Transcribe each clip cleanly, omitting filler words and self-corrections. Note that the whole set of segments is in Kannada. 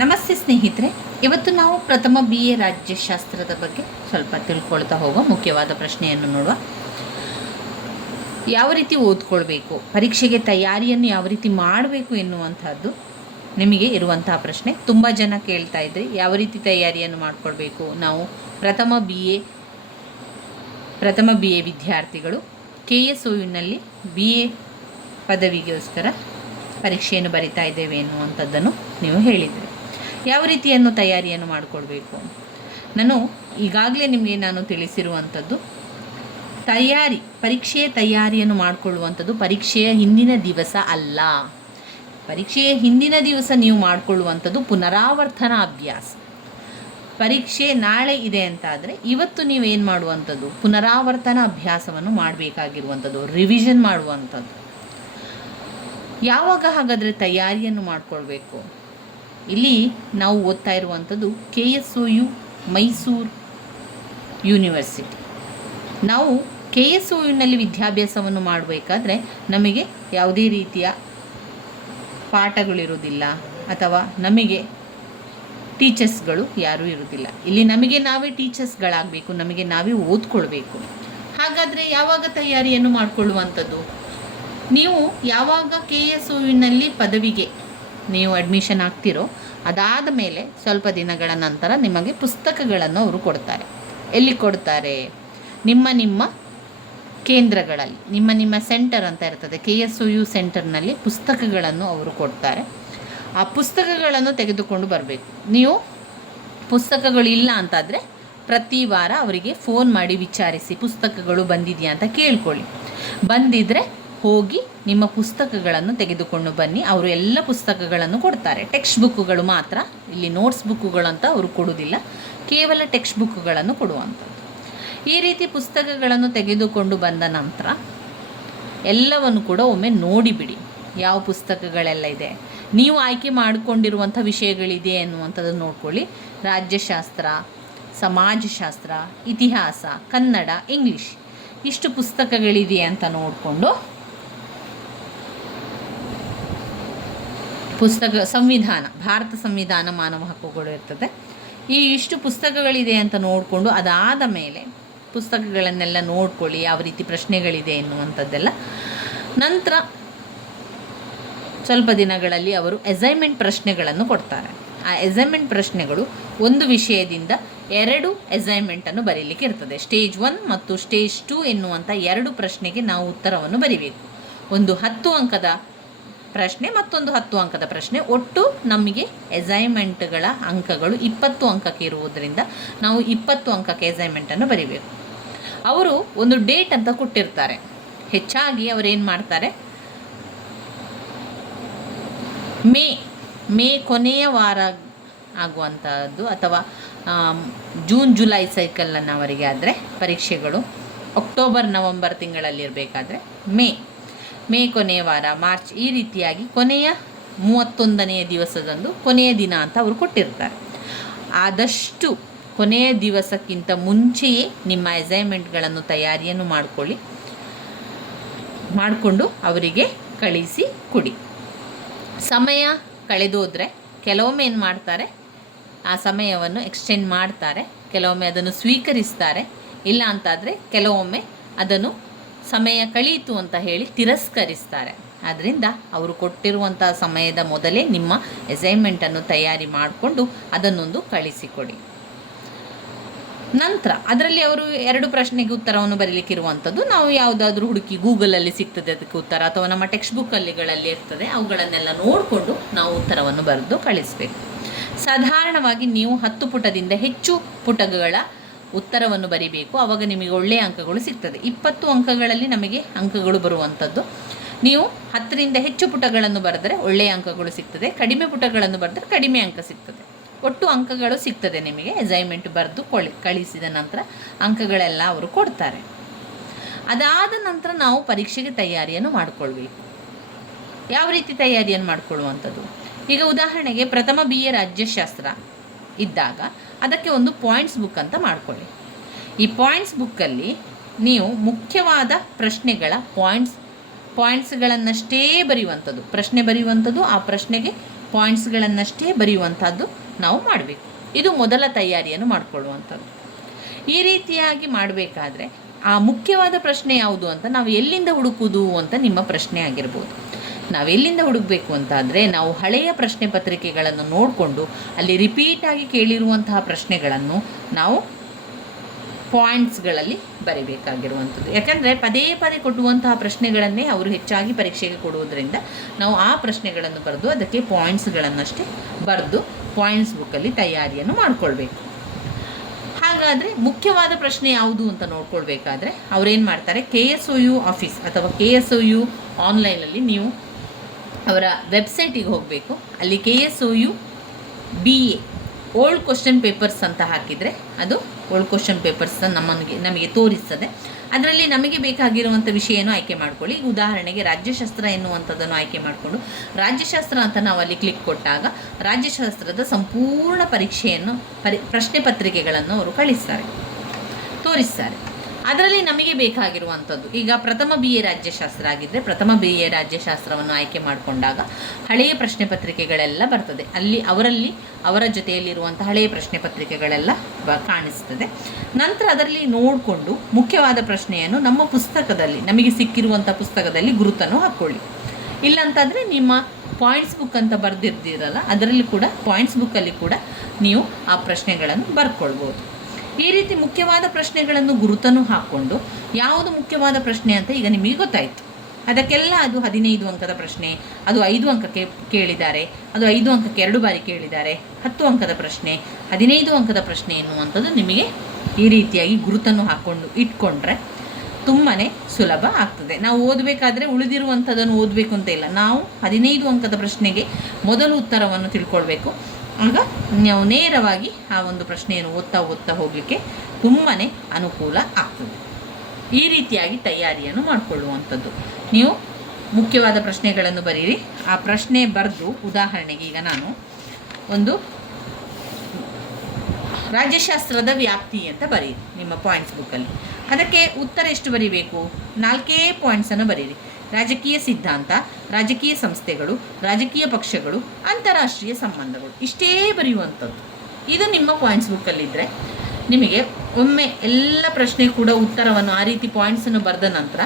ನಮಸ್ತೆ ಸ್ನೇಹಿತರೆ, ಇವತ್ತು ನಾವು ಪ್ರಥಮ BA ರಾಜ್ಯಶಾಸ್ತ್ರದ ಬಗ್ಗೆ ಸ್ವಲ್ಪ ತಿಳ್ಕೊಳ್ತಾ ಹೋಗೋ ಮುಖ್ಯವಾದ ಪ್ರಶ್ನೆಯನ್ನು ನೋಡುವ. ಯಾವ ರೀತಿ ಓದ್ಕೊಳ್ಬೇಕು, ಪರೀಕ್ಷೆಗೆ ತಯಾರಿಯನ್ನು ಯಾವ ರೀತಿ ಮಾಡಬೇಕು ಎನ್ನುವಂಥದ್ದು ನಿಮಗೆ ಇರುವಂತಹ ಪ್ರಶ್ನೆ. ತುಂಬ ಜನ ಕೇಳ್ತಾ ಇದ್ರಿ ಯಾವ ರೀತಿ ತಯಾರಿಯನ್ನು ಮಾಡಿಕೊಳ್ಬೇಕು. ನಾವು ಪ್ರಥಮ BA ವಿದ್ಯಾರ್ಥಿಗಳು KSOUನಲ್ಲಿ BA ಪದವಿಗೋಸ್ಕರ ಪರೀಕ್ಷೆಯನ್ನು ಬರಿತಾ ಇದ್ದೇವೆ ಎನ್ನುವಂಥದ್ದನ್ನು ನೀವು ಹೇಳಿದ್ರಿ. ಯಾವ ರೀತಿಯನ್ನು ತಯಾರಿಯನ್ನು ಮಾಡಿಕೊಳ್ಬೇಕು. ನಾನು ಈಗಾಗಲೇ ನಿಮಗೆ ತಿಳಿಸಿರುವಂಥದ್ದು, ಪರೀಕ್ಷೆಯ ತಯಾರಿಯನ್ನು ಮಾಡಿಕೊಳ್ಳುವಂಥದ್ದು ಪರೀಕ್ಷೆಯ ಹಿಂದಿನ ದಿವಸ ಅಲ್ಲ. ಪರೀಕ್ಷೆಯ ಹಿಂದಿನ ದಿವಸ ನೀವು ಮಾಡಿಕೊಳ್ಳುವಂಥದ್ದು ಪುನರಾವರ್ತನ ಅಭ್ಯಾಸ. ಪರೀಕ್ಷೆ ನಾಳೆ ಇದೆ ಅಂತಾದರೆ ಇವತ್ತು ನೀವೇನು ಮಾಡುವಂಥದ್ದು, ಪುನರಾವರ್ತನ ಅಭ್ಯಾಸವನ್ನು ಮಾಡಬೇಕಾಗಿರುವಂಥದ್ದು, ರಿವಿಷನ್ ಮಾಡುವಂಥದ್ದು. ಯಾವಾಗ ಹಾಗಾದರೆ ತಯಾರಿಯನ್ನು ಮಾಡಿಕೊಳ್ಬೇಕು. ಇಲ್ಲಿ ನಾವು ಓದ್ತಾ ಇರುವಂಥದ್ದು KSOU ಮೈಸೂರು ಯೂನಿವರ್ಸಿಟಿ. ನಾವು KSOUನಲ್ಲಿ ವಿದ್ಯಾಭ್ಯಾಸವನ್ನು ಮಾಡಬೇಕಾದ್ರೆ ನಮಗೆ ಯಾವುದೇ ರೀತಿಯ ಪಾಠಗಳಿರುವುದಿಲ್ಲ ಅಥವಾ ನಮಗೆ ಟೀಚರ್ಸ್ಗಳು ಯಾರೂ ಇರುವುದಿಲ್ಲ. ಇಲ್ಲಿ ನಮಗೆ ನಾವೇ ಟೀಚರ್ಸ್ಗಳಾಗಬೇಕು, ನಮಗೆ ನಾವೇ ಓದ್ಕೊಳ್ಬೇಕು. ಹಾಗಾದರೆ ಯಾವಾಗ ತಯಾರಿಯನ್ನು ಮಾಡಿಕೊಳ್ಳುವಂಥದ್ದು. ನೀವು ಯಾವಾಗ KSOUನಲ್ಲಿ ಪದವಿಗೆ ನೀವು ಅಡ್ಮಿಷನ್ ಆಗ್ತಿರೋ ಅದಾದ ಮೇಲೆ ಸ್ವಲ್ಪ ದಿನಗಳ ನಂತರ ನಿಮಗೆ ಪುಸ್ತಕಗಳನ್ನು ಅವರು ಕೊಡ್ತಾರೆ. ಎಲ್ಲಿ ಕೊಡ್ತಾರೆ? ನಿಮ್ಮ ಕೇಂದ್ರಗಳಲ್ಲಿ, ನಿಮ್ಮ ಸೆಂಟರ್ ಅಂತ ಇರ್ತದೆ, KSOU ಸೆಂಟರ್ನಲ್ಲಿ ಪುಸ್ತಕಗಳನ್ನು ಅವರು ಕೊಡ್ತಾರೆ. ಆ ಪುಸ್ತಕಗಳನ್ನು ತೆಗೆದುಕೊಂಡು ಬರಬೇಕು. ನೀವು ಪುಸ್ತಕಗಳು ಇಲ್ಲ ಅಂತಾದರೆ ಪ್ರತಿ ವಾರ ಅವರಿಗೆ ಫೋನ್ ಮಾಡಿ ವಿಚಾರಿಸಿ ಪುಸ್ತಕಗಳು ಬಂದಿದೆಯಾ ಅಂತ ಕೇಳ್ಕೊಳ್ಳಿ. ಬಂದಿದ್ದರೆ ಹೋಗಿ ನಿಮ್ಮ ಪುಸ್ತಕಗಳನ್ನು ತೆಗೆದುಕೊಂಡು ಬನ್ನಿ. ಅವರು ಎಲ್ಲ ಪುಸ್ತಕಗಳನ್ನು ಕೊಡ್ತಾರೆ. ಟೆಕ್ಸ್ಟ್ ಬುಕ್ಕುಗಳು ಮಾತ್ರ, ಇಲ್ಲಿ ನೋಟ್ಸ್ ಬುಕ್ಕುಗಳಂತ ಅವರು ಕೊಡುವುದಿಲ್ಲ, ಕೇವಲ ಟೆಕ್ಸ್ಟ್ ಬುಕ್ಕುಗಳನ್ನು ಕೊಡುವಂಥದ್ದು. ಈ ರೀತಿ ಪುಸ್ತಕಗಳನ್ನು ತೆಗೆದುಕೊಂಡು ಬಂದ ನಂತರ ಎಲ್ಲವನ್ನು ಕೂಡ ಒಮ್ಮೆ ನೋಡಿಬಿಡಿ. ಯಾವ ಪುಸ್ತಕಗಳೆಲ್ಲ ಇದೆ, ನೀವು ಆಯ್ಕೆ ಮಾಡಿಕೊಂಡಿರುವಂಥ ವಿಷಯಗಳಿದೆ ಎನ್ನುವಂಥದ್ದನ್ನು ನೋಡ್ಕೊಳ್ಳಿ. ರಾಜ್ಯಶಾಸ್ತ್ರ, ಸಮಾಜಶಾಸ್ತ್ರ, ಇತಿಹಾಸ, ಕನ್ನಡ, ಇಂಗ್ಲೀಷ್ ಇಷ್ಟು ಪುಸ್ತಕಗಳಿದೆ ಅಂತ ನೋಡಿಕೊಂಡು ಸಂವಿಧಾನ, ಭಾರತ ಸಂವಿಧಾನ, ಮಾನವ ಹಕ್ಕುಗಳು ಇರ್ತದೆ. ಈ ಇಷ್ಟು ಪುಸ್ತಕಗಳಿದೆ ಅಂತ ನೋಡಿಕೊಂಡು ಅದಾದ ಮೇಲೆ ಪುಸ್ತಕಗಳನ್ನೆಲ್ಲ ನೋಡ್ಕೊಳ್ಳಿ, ಯಾವ ರೀತಿ ಪ್ರಶ್ನೆಗಳಿದೆ ಎನ್ನುವಂಥದ್ದೆಲ್ಲ. ನಂತರ ಸ್ವಲ್ಪ ದಿನಗಳಲ್ಲಿ ಅವರು ಅಸೈನ್ಮೆಂಟ್ ಪ್ರಶ್ನೆಗಳನ್ನು ಕೊಡ್ತಾರೆ. ಆ ಅಸೈನ್ಮೆಂಟ್ ಪ್ರಶ್ನೆಗಳು ಒಂದು ವಿಷಯದಿಂದ 2 ಅಸೈನ್ಮೆಂಟನ್ನು ಬರೀಲಿಕ್ಕೆ ಇರ್ತದೆ. ಸ್ಟೇಜ್ 1 ಮತ್ತು ಸ್ಟೇಜ್ 2 ಎನ್ನುವಂಥ 2 ಪ್ರಶ್ನೆಗೆ ನಾವು ಉತ್ತರವನ್ನು ಬರೀಬೇಕು. ಒಂದು 10 ಅಂಕದ ಪ್ರಶ್ನೆ, ಮತ್ತೊಂದು 10 ಅಂಕದ ಪ್ರಶ್ನೆ. ಒಟ್ಟು ನಮಗೆ ಅಸೈನ್ಮೆಂಟ್ಗಳ ಅಂಕಗಳು 20 ಅಂಕಕ್ಕೆ ಇರುವುದರಿಂದ ನಾವು 20 ಅಂಕಕ್ಕೆ ಅಸೈನ್ಮೆಂಟನ್ನು ಬರೀಬೇಕು. ಅವರು ಒಂದು ಡೇಟ್ ಅಂತ ಕೊಟ್ಟಿರ್ತಾರೆ. ಹೆಚ್ಚಾಗಿ ಅವರೇನು ಮಾಡ್ತಾರೆ, ಮೇ ಕೊನೆಯ ವಾರ ಆಗುವಂಥದ್ದು ಅಥವಾ ಜೂನ್ ಜುಲೈ ಸೈಕಲನ್ನು ಅವರಿಗೆ ಆದರೆ ಪರೀಕ್ಷೆಗಳು ಅಕ್ಟೋಬರ್ ನವಂಬರ್ ತಿಂಗಳಲ್ಲಿರಬೇಕಾದ್ರೆ ಮೇ ಕೊನೆಯ ವಾರ, ಮಾರ್ಚ್, ಈ ರೀತಿಯಾಗಿ ಕೊನೆಯ 31ನೆಯ ದಿವಸದಂದು ಕೊನೆಯ ದಿನ ಅಂತ ಅವರು ಕೊಟ್ಟಿರ್ತಾರೆ. ಆದಷ್ಟು ಕೊನೆಯ ದಿವಸಕ್ಕಿಂತ ಮುಂಚೆಯೇ ನಿಮ್ಮ ಅಸೈನ್ಮೆಂಟ್ಗಳನ್ನು ತಯಾರಿಯನ್ನು ಮಾಡಿಕೊಂಡು ಅವರಿಗೆ ಕಳಿಸಿ ಕೊಡಿ. ಸಮಯ ಕಳೆದೋದ್ರೆ ಕೆಲವೊಮ್ಮೆ ಏನು ಮಾಡ್ತಾರೆ, ಆ ಸಮಯವನ್ನು ಎಕ್ಸ್ಟೆಂಡ್ ಮಾಡ್ತಾರೆ, ಕೆಲವೊಮ್ಮೆ ಅದನ್ನು ಸ್ವೀಕರಿಸ್ತಾರೆ. ಇಲ್ಲ ಅಂತಾದರೆ ಕೆಲವೊಮ್ಮೆ ಅದನ್ನು ಸಮಯ ಕಳೀತು ಅಂತ ಹೇಳಿ ತಿರಸ್ಕರಿಸ್ತಾರೆ. ಆದ್ದರಿಂದ ಅವರು ಕೊಟ್ಟಿರುವಂಥ ಸಮಯದ ಮೊದಲೇ ನಿಮ್ಮ ಅಸೈನ್ಮೆಂಟನ್ನು ತಯಾರಿ ಮಾಡಿಕೊಂಡು ಅದನ್ನೊಂದು ಕಳಿಸಿಕೊಡಿ. ನಂತರ ಅದರಲ್ಲಿ ಅವರು 2 ಪ್ರಶ್ನೆಗೆ ಉತ್ತರವನ್ನು ಬರೀಲಿಕ್ಕಿರುವಂಥದ್ದು ನಾವು ಯಾವುದಾದ್ರೂ ಹುಡುಕಿ ಗೂಗಲಲ್ಲಿ ಸಿಗ್ತದೆ ಅದಕ್ಕೆ ಉತ್ತರ, ಅಥವಾ ನಮ್ಮ ಟೆಕ್ಸ್ಟ್ ಬುಕ್ಕಲ್ಲಿಗಳಲ್ಲಿ ಇರ್ತದೆ, ಅವುಗಳನ್ನೆಲ್ಲ ನೋಡಿಕೊಂಡು ನಾವು ಉತ್ತರವನ್ನು ಬರೆದು ಕಳಿಸಬೇಕು. ಸಾಧಾರಣವಾಗಿ ನೀವು 10 ಪುಟದಿಂದ ಹೆಚ್ಚು ಪುಟಗಳ ಉತ್ತರವನ್ನು ಬರೀಬೇಕು. ಆವಾಗ ನಿಮಗೆ ಒಳ್ಳೆಯ ಅಂಕಗಳು ಸಿಗ್ತದೆ. 20 ಅಂಕಗಳಲ್ಲಿ ನಮಗೆ ಅಂಕಗಳು ಬರುವಂಥದ್ದು. ನೀವು 10ರಿಂದ ಹೆಚ್ಚು ಪುಟಗಳನ್ನು ಬರೆದರೆ ಒಳ್ಳೆಯ ಅಂಕಗಳು ಸಿಗ್ತದೆ, ಕಡಿಮೆ ಪುಟಗಳನ್ನು ಬರೆದರೆ ಕಡಿಮೆ ಅಂಕ ಸಿಗ್ತದೆ. ಒಟ್ಟು ಅಂಕಗಳು ಸಿಗ್ತದೆ ನಿಮಗೆ. ಅಸೈನ್ಮೆಂಟ್ ಬರೆದು ಕಳಿಸಿದ ನಂತರ ಅಂಕಗಳೆಲ್ಲ ಅವರು ಕೊಡ್ತಾರೆ. ಅದಾದ ನಂತರ ನಾವು ಪರೀಕ್ಷೆಗೆ ತಯಾರಿಯನ್ನು ಮಾಡಿಕೊಳ್ಬೇಕು. ಯಾವ ರೀತಿ ತಯಾರಿಯನ್ನು ಮಾಡಿಕೊಳ್ಳುವಂಥದ್ದು. ಈಗ ಉದಾಹರಣೆಗೆ ಪ್ರಥಮ BA ರಾಜ್ಯಶಾಸ್ತ್ರ ಇದ್ದಾಗ ಅದಕ್ಕೆ ಒಂದು ಪಾಯಿಂಟ್ಸ್ ಬುಕ್ ಅಂತ ಮಾಡಿಕೊಳ್ಳಿ. ಈ ಪಾಯಿಂಟ್ಸ್ ಬುಕ್ಕಲ್ಲಿ ನೀವು ಮುಖ್ಯವಾದ ಪ್ರಶ್ನೆಗಳ ಪಾಯಿಂಟ್ಸ್ಗಳನ್ನಷ್ಟೇ ಬರೆಯುವಂಥದ್ದು, ಪ್ರಶ್ನೆ ಬರೆಯುವಂಥದ್ದು, ಆ ಪ್ರಶ್ನೆಗೆ ಪಾಯಿಂಟ್ಸ್ಗಳನ್ನಷ್ಟೇ ಬರೆಯುವಂಥದ್ದು ನಾವು ಮಾಡಬೇಕು. ಇದು ಮೊದಲ ತಯಾರಿಯನ್ನು ಮಾಡಿಕೊಳ್ಳುವಂಥದ್ದು. ಈ ರೀತಿಯಾಗಿ ಮಾಡಬೇಕಾದ್ರೆ ಆ ಮುಖ್ಯವಾದ ಪ್ರಶ್ನೆ ಯಾವುದು ಅಂತ ನಾವು ಎಲ್ಲಿಂದ ಹುಡುಕುವುದು ಅಂತ ನಿಮ್ಮ ಪ್ರಶ್ನೆ ಆಗಿರ್ಬೋದು. ನಾವೆಲ್ಲಿಂದ ಹುಡುಕಬೇಕು ಅಂತಾದರೆ ನಾವು ಹಳೆಯ ಪ್ರಶ್ನೆ ಪತ್ರಿಕೆಗಳನ್ನು ನೋಡಿಕೊಂಡು ಅಲ್ಲಿ ರಿಪೀಟಾಗಿ ಕೇಳಿರುವಂತಹ ಪ್ರಶ್ನೆಗಳನ್ನು ನಾವು ಪಾಯಿಂಟ್ಸ್ಗಳಲ್ಲಿ ಬರೀಬೇಕಾಗಿರುವಂಥದ್ದು. ಯಾಕಂದರೆ ಪದೇ ಪದೇ ಕೊಡುವಂತಹ ಪ್ರಶ್ನೆಗಳನ್ನೇ ಅವರು ಹೆಚ್ಚಾಗಿ ಪರೀಕ್ಷೆಗೆ ಕೊಡುವುದರಿಂದ ನಾವು ಆ ಪ್ರಶ್ನೆಗಳನ್ನು ಬರೆದು ಅದಕ್ಕೆ ಪಾಯಿಂಟ್ಸ್ಗಳನ್ನಷ್ಟೇ ಬರೆದು ಪಾಯಿಂಟ್ಸ್ ಬುಕ್ಕಲ್ಲಿ ತಯಾರಿಯನ್ನು ಮಾಡಿಕೊಳ್ಬೇಕು. ಹಾಗಾದರೆ ಮುಖ್ಯವಾದ ಪ್ರಶ್ನೆ ಯಾವುದು ಅಂತ ನೋಡ್ಕೊಳ್ಬೇಕಾದ್ರೆ ಅವರೇನು ಮಾಡ್ತಾರೆ, KSOU ಆಫೀಸ್ ಅಥವಾ KSOU ಆನ್ಲೈನಲ್ಲಿ ನೀವು ಅವರ ವೆಬ್ಸೈಟಿಗೆ ಹೋಗಬೇಕು. ಅಲ್ಲಿ KSOU BA old question papers ಅಂತ ಹಾಕಿದರೆ ಅದು ಓಲ್ಡ್ ಕ್ವಶನ್ ಪೇಪರ್ಸ್ ನಮಗೆ ತೋರಿಸ್ತದೆ. ಅದರಲ್ಲಿ ನಮಗೆ ಬೇಕಾಗಿರುವಂಥ ವಿಷಯನೂ ಆಯ್ಕೆ ಮಾಡ್ಕೊಳ್ಳಿ. ಈಗ ಉದಾಹರಣೆಗೆ ರಾಜ್ಯಶಾಸ್ತ್ರ ಎನ್ನುವಂಥದ್ದನ್ನು ಆಯ್ಕೆ ಮಾಡಿಕೊಂಡು ರಾಜ್ಯಶಾಸ್ತ್ರ ಅಂತ ನಾವು ಅಲ್ಲಿ ಕ್ಲಿಕ್ ಕೊಟ್ಟಾಗ ರಾಜ್ಯಶಾಸ್ತ್ರದ ಸಂಪೂರ್ಣ ಪರೀಕ್ಷೆಯನ್ನು ಪ್ರಶ್ನೆ ಪತ್ರಿಕೆಗಳನ್ನು ಅವರು ತೋರಿಸ್ತಾರೆ. ಅದರಲ್ಲಿ ನಮಗೆ ಬೇಕಾಗಿರುವಂಥದ್ದು ಈಗ ಪ್ರಥಮ BA ರಾಜ್ಯಶಾಸ್ತ್ರ ಆಗಿದ್ದರೆ ಪ್ರಥಮ BA ರಾಜ್ಯಶಾಸ್ತ್ರವನ್ನು ಆಯ್ಕೆ ಮಾಡಿಕೊಂಡಾಗ ಹಳೆಯ ಪ್ರಶ್ನೆ ಪತ್ರಿಕೆಗಳೆಲ್ಲ ಬರ್ತದೆ. ಅವರ ಜೊತೆಯಲ್ಲಿರುವಂಥ ಹಳೆಯ ಪ್ರಶ್ನೆ ಪತ್ರಿಕೆಗಳೆಲ್ಲ ಕಾಣಿಸ್ತದೆ. ನಂತರ ಅದರಲ್ಲಿ ನೋಡಿಕೊಂಡು ಮುಖ್ಯವಾದ ಪ್ರಶ್ನೆಯನ್ನು ನಮ್ಮ ಪುಸ್ತಕದಲ್ಲಿ ನಮಗೆ ಸಿಕ್ಕಿರುವಂಥ ಪುಸ್ತಕದಲ್ಲಿ ಗುರುತನ್ನು ಹಾಕ್ಕೊಳ್ಳಿ. ಇಲ್ಲಂತಂದರೆ ನಿಮ್ಮ ಪಾಯಿಂಟ್ಸ್ ಬುಕ್ ಅಂತ ಬರೆದಿರ್ದಿರಲ್ಲ ಅದರಲ್ಲಿ ಕೂಡ ಪಾಯಿಂಟ್ಸ್ ಬುಕ್ಕಲ್ಲಿ ಕೂಡ ನೀವು ಆ ಪ್ರಶ್ನೆಗಳನ್ನು ಬರ್ಕೊಳ್ಬೋದು. ಈ ರೀತಿ ಮುಖ್ಯವಾದ ಪ್ರಶ್ನೆಗಳನ್ನು ಗುರುತನ್ನು ಹಾಕ್ಕೊಂಡು ಯಾವುದು ಮುಖ್ಯವಾದ ಪ್ರಶ್ನೆ ಅಂತ ಈಗ ನಿಮಗೆ ಗೊತ್ತಾಯಿತು. ಅದಕ್ಕೆಲ್ಲ ಅದು 15 ಅಂಕದ ಪ್ರಶ್ನೆ, ಅದು 5 ಅಂಕಕ್ಕೆ ಕೇಳಿದ್ದಾರೆ, ಅದು 5 ಅಂಕಕ್ಕೆ 2 ಬಾರಿ ಕೇಳಿದ್ದಾರೆ, 10 ಅಂಕದ ಪ್ರಶ್ನೆ, 15 ಅಂಕದ ಪ್ರಶ್ನೆ ಎನ್ನುವಂಥದ್ದು ನಿಮಗೆ ಈ ರೀತಿಯಾಗಿ ಗುರುತನ್ನು ಹಾಕ್ಕೊಂಡು ಇಟ್ಕೊಂಡ್ರೆ ತುಂಬಾ ಸುಲಭ ಆಗ್ತದೆ. ನಾವು ಓದಬೇಕಾದ್ರೆ ಉಳಿದಿರುವಂಥದ್ದನ್ನು ಓದಬೇಕು ಅಂತ ಇಲ್ಲ. ನಾವು 15 ಅಂಕದ ಪ್ರಶ್ನೆಗೆ ಮೊದಲು ಉತ್ತರವನ್ನು ತಿಳ್ಕೊಳ್ಬೇಕು. ಆಗ ನಾವು ನೇರವಾಗಿ ಆ ಒಂದು ಪ್ರಶ್ನೆಯನ್ನು ಓದ್ತಾ ಹೋಗಲಿಕ್ಕೆ ತುಂಬಾ ಅನುಕೂಲ ಆಗ್ತದೆ. ಈ ರೀತಿಯಾಗಿ ತಯಾರಿಯನ್ನು ಮಾಡಿಕೊಳ್ಳುವಂಥದ್ದು. ನೀವು ಮುಖ್ಯವಾದ ಪ್ರಶ್ನೆಗಳನ್ನು ಬರೀರಿ. ಆ ಪ್ರಶ್ನೆ ಬರೆದು ಉದಾಹರಣೆಗೆ ಈಗ ನಾನು ಒಂದು ರಾಜ್ಯಶಾಸ್ತ್ರದ ವ್ಯಾಪ್ತಿ ಅಂತ ಬರೀರಿ ನಿಮ್ಮ ಪಾಯಿಂಟ್ಸ್ ಬುಕ್ಕಲ್ಲಿ. ಅದಕ್ಕೆ ಉತ್ತರ ಎಷ್ಟು ಬರೀಬೇಕು? 4 ಪಾಯಿಂಟ್ಸನ್ನು ಬರೀರಿ. ರಾಜಕೀಯ ಸಿದ್ಧಾಂತ, ರಾಜಕೀಯ ಸಂಸ್ಥೆಗಳು, ರಾಜಕೀಯ ಪಕ್ಷಗಳು, ಅಂತಾರಾಷ್ಟ್ರೀಯ ಸಂಬಂಧಗಳು, ಇಷ್ಟೇ ಬರೆಯುವಂಥದ್ದು. ಇದು ನಿಮ್ಮ ಪಾಯಿಂಟ್ಸ್ ಬುಕ್ಕಲ್ಲಿದ್ದರೆ ನಿಮಗೆ ಒಮ್ಮೆ ಎಲ್ಲ ಪ್ರಶ್ನೆ ಕೂಡ ಉತ್ತರವನ್ನು ಆ ರೀತಿ ಪಾಯಿಂಟ್ಸನ್ನು ಬರೆದ ನಂತರ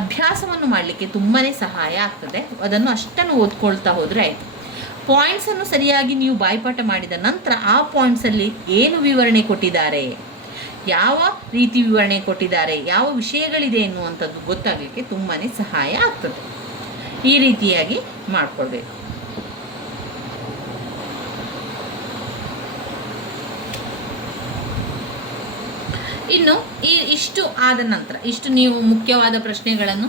ಅಭ್ಯಾಸವನ್ನು ಮಾಡಲಿಕ್ಕೆ ತುಂಬಾ ಸಹಾಯ ಆಗ್ತದೆ. ಅದನ್ನು ಅಷ್ಟನ್ನು ಓದ್ಕೊಳ್ತಾ ಹೋದರೆ ಆಯಿತು. ಪಾಯಿಂಟ್ಸನ್ನು ಸರಿಯಾಗಿ ನೀವು ಬಾಯ್ಪಾಠ ಮಾಡಿದ ನಂತರ ಆ ಪಾಯಿಂಟ್ಸಲ್ಲಿ ಏನು ವಿವರಣೆ ಕೊಟ್ಟಿದ್ದಾರೆ, ಯಾವ ರೀತಿ ವಿವರಣೆ ಕೊಟ್ಟಿದ್ದಾರೆ, ಯಾವ ವಿಷಯಗಳಿದೆ ಎನ್ನುವಂಥದ್ದು ಗೊತ್ತಾಗಲಿಕ್ಕೆ ತುಂಬಾ ಸಹಾಯ ಆಗ್ತದೆ. ಈ ರೀತಿಯಾಗಿ ಮಾಡಿಕೊಳ್ಬೇಕು. ಇನ್ನು ಇಷ್ಟು ಆದ ನಂತರ ಇಷ್ಟು ನೀವು ಮುಖ್ಯವಾದ ಪ್ರಶ್ನೆಗಳನ್ನು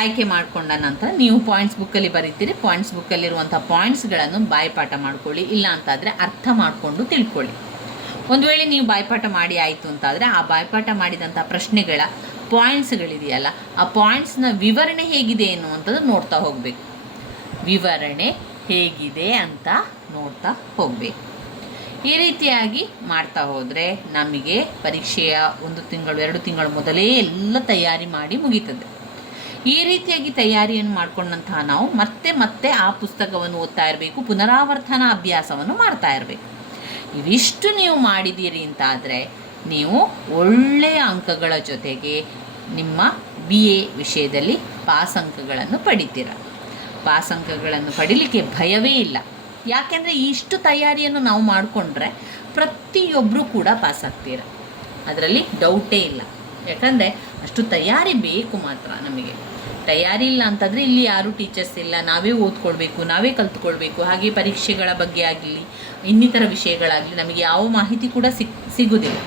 ಆಯ್ಕೆ ಮಾಡಿಕೊಂಡ ನಂತರ ನೀವು ಪಾಯಿಂಟ್ಸ್ ಬುಕ್ಕಲ್ಲಿ ಬರೀತೀರಿ. ಪಾಯಿಂಟ್ಸ್ ಬುಕ್ಕಲ್ಲಿರುವಂಥ ಪಾಯಿಂಟ್ಸ್ಗಳನ್ನು ಬಾಯ್ಪಾಠ ಮಾಡ್ಕೊಳ್ಳಿ. ಇಲ್ಲ ಅಂತಾದರೆ ಅರ್ಥ ಮಾಡಿಕೊಂಡು ತಿಳ್ಕೊಳ್ಳಿ. ಒಂದು ವೇಳೆ ನೀವು ಬಾಯ್ಪಾಠ ಮಾಡಿ ಆಯಿತು ಅಂತಾದರೆ ಆ ಬಾಯ್ಪಾಠ ಮಾಡಿದಂಥ ಪ್ರಶ್ನೆಗಳ ಪಾಯಿಂಟ್ಸ್ಗಳಿದೆಯಲ್ಲ ಆ ಪಾಯಿಂಟ್ಸ್ನ ವಿವರಣೆ ಹೇಗಿದೆ ಎನ್ನುವಂಥದ್ದು ನೋಡ್ತಾ ಹೋಗಬೇಕು. ವಿವರಣೆ ಹೇಗಿದೆ ಅಂತ ನೋಡ್ತಾ ಹೋಗಬೇಕು. ಈ ರೀತಿಯಾಗಿ ಮಾಡ್ತಾ ಹೋದರೆ ನಮಗೆ ಪರೀಕ್ಷೆಯ 1 ತಿಂಗಳು 2 ತಿಂಗಳು ಮೊದಲೇ ಎಲ್ಲ ತಯಾರಿ ಮಾಡಿ ಮುಗೀತದೆ. ಈ ರೀತಿಯಾಗಿ ತಯಾರಿಯನ್ನು ಮಾಡಿಕೊಂಡಂತಹ ನಾವು ಮತ್ತೆ ಆ ಪುಸ್ತಕವನ್ನು ಓದ್ತಾ ಇರಬೇಕು. ಪುನರಾವರ್ತನಾ ಅಭ್ಯಾಸವನ್ನು ಮಾಡ್ತಾ ಇರಬೇಕು. ಇವಿಷ್ಟು ನೀವು ಮಾಡಿದ್ದೀರಿ ಅಂತಾದರೆ ನೀವು ಒಳ್ಳೆಯ ಅಂಕಗಳ ಜೊತೆಗೆ ನಿಮ್ಮ BA ವಿಷಯದಲ್ಲಿ ಪಾಸ್ ಅಂಕಗಳನ್ನು ಪಡಿತೀರ. ಪಾಸ್ ಅಂಕಗಳನ್ನು ಪಡಿಲಿಕ್ಕೆ ಭಯವೇ ಇಲ್ಲ. ಯಾಕೆಂದರೆ ಇಷ್ಟು ತಯಾರಿಯನ್ನು ನಾವು ಮಾಡಿಕೊಂಡ್ರೆ ಪ್ರತಿಯೊಬ್ಬರೂ ಕೂಡ ಪಾಸ್ ಆಗ್ತೀರ, ಅದರಲ್ಲಿ ಡೌಟೇ ಇಲ್ಲ. ಯಾಕಂದರೆ ಅಷ್ಟು ತಯಾರಿ ಬೇಕು ಮಾತ್ರ. ನಮಗೆ ತಯಾರಿ ಇಲ್ಲ ಅಂತಂದರೆ ಇಲ್ಲಿ ಯಾರೂ ಟೀಚರ್ಸ್ ಇಲ್ಲ, ನಾವೇ ಓದ್ಕೊಳ್ಬೇಕು, ನಾವೇ ಕಲ್ತ್ಕೊಳ್ಬೇಕು. ಹಾಗೆ ಪರೀಕ್ಷೆಗಳ ಬಗ್ಗೆ ಆಗಲಿ ಇನ್ನಿತರ ವಿಷಯಗಳಾಗಲಿ ನಮಗೆ ಯಾವ ಮಾಹಿತಿ ಕೂಡ ಸಿಗೋದಿಲ್ಲ.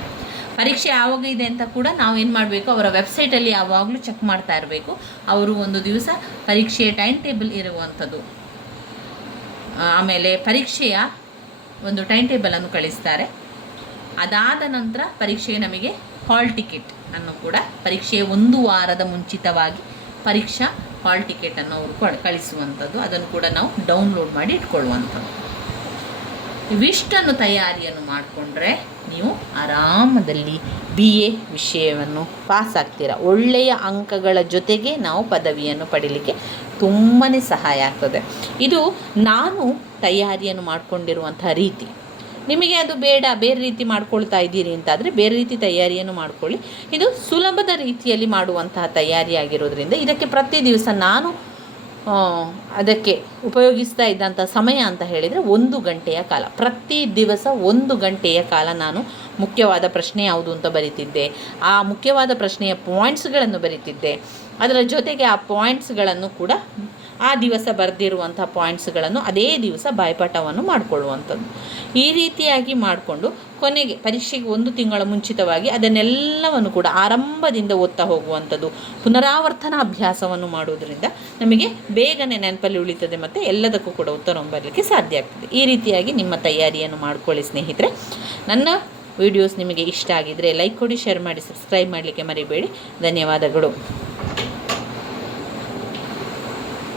ಪರೀಕ್ಷೆ ಯಾವಾಗ ಇದೆ ಅಂತ ಕೂಡ ನಾವೇನು ಮಾಡಬೇಕು, ಅವರ ವೆಬ್ಸೈಟಲ್ಲಿ ಯಾವಾಗಲೂ ಚೆಕ್ ಮಾಡ್ತಾ ಇರಬೇಕು. ಅವರು ಒಂದು ದಿವಸ ಪರೀಕ್ಷೆಯ ಟೈಮ್ ಟೇಬಲ್ ಇರುವಂಥದ್ದು, ಆಮೇಲೆ ಪರೀಕ್ಷೆಯ ಒಂದು ಟೈಮ್ ಟೇಬಲನ್ನು ಕಳಿಸ್ತಾರೆ. ಅದಾದ ನಂತರ ಪರೀಕ್ಷೆಗೆ ನಮಗೆ ಹಾಲ್ ಟಿಕೆಟ್ ಅನ್ನು ಕೂಡ ಪರೀಕ್ಷೆಯ 1 ವಾರದ ಮುಂಚಿತವಾಗಿ ಪರೀಕ್ಷಾ ಹಾಲ್ ಟಿಕೆಟನ್ನು ಅವರು ಕಳಿಸುವಂಥದ್ದು. ಅದನ್ನು ಕೂಡ ನಾವು ಡೌನ್ಲೋಡ್ ಮಾಡಿ ಇಟ್ಕೊಳ್ಳುವಂಥದ್ದು. ಇವಿಷ್ಟನ್ನು ತಯಾರಿಯನ್ನು ಮಾಡಿಕೊಂಡ್ರೆ ನೀವು ಆರಾಮದಲ್ಲಿ BA ವಿಷಯವನ್ನು ಪಾಸ್ ಆಗ್ತೀರಾ. ಒಳ್ಳೆಯ ಅಂಕಗಳ ಜೊತೆಗೆ ನಾವು ಪದವಿಯನ್ನು ಪಡೀಲಿಕ್ಕೆ ತುಂಬಾ ಸಹಾಯ ಆಗ್ತದೆ. ಇದು ನಾನು ತಯಾರಿಯನ್ನು ಮಾಡಿಕೊಂಡಿರುವಂಥ ರೀತಿ. ನಿಮಗೆ ಅದು ಬೇಡ, ಬೇರೆ ರೀತಿ ಮಾಡ್ಕೊಳ್ತಾ ಇದ್ದೀರಿ ಅಂತಾದರೆ ಬೇರೆ ರೀತಿ ತಯಾರಿಯನ್ನು ಮಾಡಿಕೊಳ್ಳಿ. ಇದು ಸುಲಭದ ರೀತಿಯಲ್ಲಿ ಮಾಡುವಂತಹ ತಯಾರಿಯಾಗಿರೋದ್ರಿಂದ ಇದಕ್ಕೆ ಪ್ರತಿ ದಿವಸ ನಾನು ಅದಕ್ಕೆ ಉಪಯೋಗಿಸ್ತಾ ಇದ್ದಂಥ ಸಮಯ ಅಂತ ಹೇಳಿದರೆ 1 ಗಂಟೆಯ ಕಾಲ. ಪ್ರತಿ ದಿವಸ 1 ಗಂಟೆಯ ಕಾಲ ನಾನು ಮುಖ್ಯವಾದ ಪ್ರಶ್ನೆ ಯಾವುದು ಅಂತ ಬರೀತಿದ್ದೆ, ಆ ಮುಖ್ಯವಾದ ಪ್ರಶ್ನೆಯ ಪಾಯಿಂಟ್ಸ್ಗಳನ್ನು ಬರೀತಿದ್ದೆ. ಅದರ ಜೊತೆಗೆ ಆ ಪಾಯಿಂಟ್ಸ್ಗಳನ್ನು ಕೂಡ ಆ ದಿವಸ ಬರೆದಿರುವಂಥ ಪಾಯಿಂಟ್ಸ್ಗಳನ್ನು ಅದೇ ದಿವಸ ಬಾಯ್ಪಾಠವನ್ನು ಮಾಡಿಕೊಳ್ಳುವಂಥದ್ದು. ಈ ರೀತಿಯಾಗಿ ಮಾಡಿಕೊಂಡು ಕೊನೆಗೆ ಪರೀಕ್ಷೆಗೆ 1 ತಿಂಗಳ ಮುಂಚಿತವಾಗಿ ಅದನ್ನೆಲ್ಲವನ್ನು ಕೂಡ ಆರಂಭದಿಂದ ಓದ್ತಾ ಹೋಗುವಂಥದ್ದು, ಪುನರಾವರ್ತನ ಅಭ್ಯಾಸವನ್ನು ಮಾಡುವುದರಿಂದ ನಮಗೆ ಬೇಗನೆ ನೆನಪಲ್ಲಿ ಉಳಿತದೆ ಮತ್ತು ಎಲ್ಲದಕ್ಕೂ ಕೂಡ ಉತ್ತರವನ್ನು ಬರಲಿಕ್ಕೆ ಸಾಧ್ಯ ಆಗ್ತದೆ. ಈ ರೀತಿಯಾಗಿ ನಿಮ್ಮ ತಯಾರಿಯನ್ನು ಮಾಡಿಕೊಳ್ಳಿ ಸ್ನೇಹಿತರೆ. ನನ್ನ ವಿಡಿಯೋಸ್ ನಿಮಗೆ ಇಷ್ಟ ಆಗಿದ್ದರೆ ಲೈಕ್ ಕೊಡಿ, ಶೇರ್ ಮಾಡಿ, ಸಬ್ಸ್ಕ್ರೈಬ್ ಮಾಡಲಿಕ್ಕೆ ಮರಿಬೇಡಿ. ಧನ್ಯವಾದಗಳು.